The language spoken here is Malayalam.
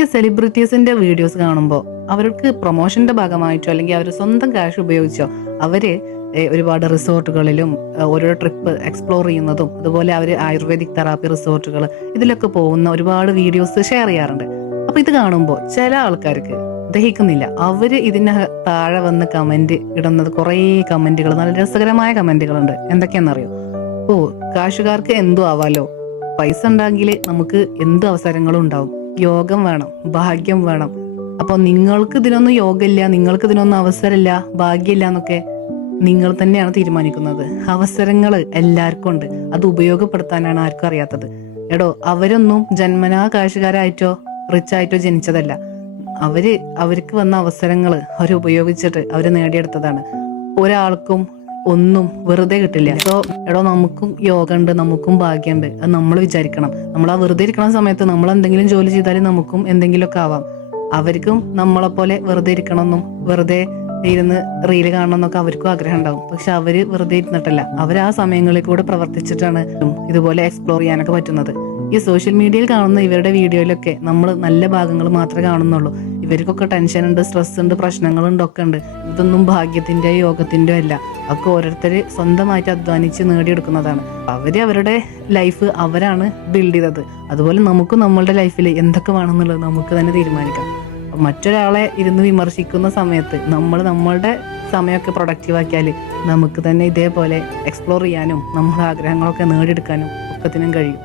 എനിക്ക് സെലിബ്രിറ്റീസിന്റെ വീഡിയോസ് കാണുമ്പോൾ അവർക്ക് പ്രൊമോഷന്റെ ഭാഗമായിട്ടോ അല്ലെങ്കിൽ അവർ സ്വന്തം ക്യാഷ് ഉപയോഗിച്ചോ അവര് ഒരുപാട് റിസോർട്ടുകളിലും ഓരോ ട്രിപ്പ് എക്സ്പ്ലോർ ചെയ്യുന്നതും അതുപോലെ അവർ ആയുർവേദിക് തെറാപ്പി റിസോർട്ടുകൾ ഇതിലൊക്കെ പോകുന്ന ഒരുപാട് വീഡിയോസ് ഷെയർ ചെയ്യാറുണ്ട്. അപ്പൊ ഇത് കാണുമ്പോൾ ചില ആൾക്കാർക്ക് ദഹിക്കുന്നില്ല. അവര് ഇതിന് താഴെ വന്ന് കമന്റ് ഇടുന്നത് കുറേ കമന്റുകൾ, നല്ല രസകരമായ കമന്റുകളുണ്ട്. എന്തൊക്കെയാണെന്നറിയോ? ഓ, കാശുകാർക്ക് എന്തു ആവാലോ, പൈസ ഉണ്ടെങ്കിൽ നമുക്ക് എന്ത് അവസരങ്ങളും ഉണ്ടാവും, യോഗം വേണം, ഭാഗ്യം വേണം. അപ്പൊ നിങ്ങൾക്ക് ഇതിനൊന്നും യോഗമില്ല, നിങ്ങൾക്ക് ഇതിനൊന്നും അവസരമില്ല, ഭാഗ്യമില്ല എന്നൊക്കെ നിങ്ങൾ തന്നെയാണ് തീരുമാനിക്കുന്നത്. അവസരങ്ങൾ എല്ലാവർക്കും ഉണ്ട്, അത് ഉപയോഗപ്പെടുത്താനാണ് ആർക്കും അറിയാത്തത്. എടോ, അവരൊന്നും ജന്മനാ കാശുകാരായിട്ടോ റിച്ച് ആയിട്ടോ ജനിച്ചതല്ല. അവർക്ക് വന്ന അവസരങ്ങൾ അവർ ഉപയോഗിച്ചിട്ട് അവർ നേടിയെടുത്തതാണ്. ഒരാൾക്കും ഒന്നും വെറുതെ കിട്ടില്ല. എടോ, നമുക്കും യോഗ ഉണ്ട്, നമുക്കും ഭാഗ്യമുണ്ട്. അത് നമ്മൾ വിചാരിക്കണം. നമ്മൾ ആ വെറുതെ ഇരിക്കുന്ന സമയത്ത് നമ്മൾ എന്തെങ്കിലും ജോലി ചെയ്താൽ നമുക്കും എന്തെങ്കിലുമൊക്കെ ആവാം. അവർക്കും നമ്മളെപ്പോലെ വെറുതെ ഇരിക്കണമെന്നും വെറുതെ ഇരുന്ന് റീല് കാണണം എന്നൊക്കെ അവർക്കും ആഗ്രഹം ഉണ്ടാവും. പക്ഷെ അവര് വെറുതെ ഇരുന്നിട്ടല്ല, അവർ ആ സമയങ്ങളിൽ കൂടെ പ്രവർത്തിച്ചിട്ടാണ് ഇതുപോലെ എക്സ്പ്ലോർ ചെയ്യാനൊക്കെ പറ്റുന്നത്. ഈ സോഷ്യൽ മീഡിയയിൽ കാണുന്ന ഇവരുടെ വീഡിയോയിലൊക്കെ നമ്മൾ നല്ല ഭാഗങ്ങൾ മാത്രമേ കാണുന്നുള്ളൂ. ഇവർക്കൊക്കെ ടെൻഷൻ ഉണ്ട്, സ്ട്രെസ് ഉണ്ട്, പ്രശ്നങ്ങളുണ്ട്, ഒക്കെ ഉണ്ട്. ഇതൊന്നും ഭാഗ്യത്തിന്റെയോ യോഗത്തിന്റെയോ അല്ല. ഒക്കെ ഓരോരുത്തര് സ്വന്തമായിട്ട് അധ്വാനിച്ച് നേടിയെടുക്കുന്നതാണ്. അവരുടെ ലൈഫ് അവരാണ് ബിൽഡ് ചെയ്തത്. അതുപോലെ നമുക്ക് നമ്മളുടെ ലൈഫിൽ എന്തൊക്കെ വേണമെന്നുള്ളത് നമുക്ക് തന്നെ തീരുമാനിക്കാം. മറ്റൊരാളെ ഇരുന്ന് വിമർശിക്കുന്ന സമയത്ത് നമ്മളുടെ സമയമൊക്കെ പ്രൊഡക്റ്റീവ് ആക്കിയാൽ നമുക്ക് തന്നെ ഇതേപോലെ എക്സ്പ്ലോർ ചെയ്യാനും നമ്മുടെ ആഗ്രഹങ്ങളൊക്കെ നേടിയെടുക്കാനും ഒക്കത്തിനും കഴിയും.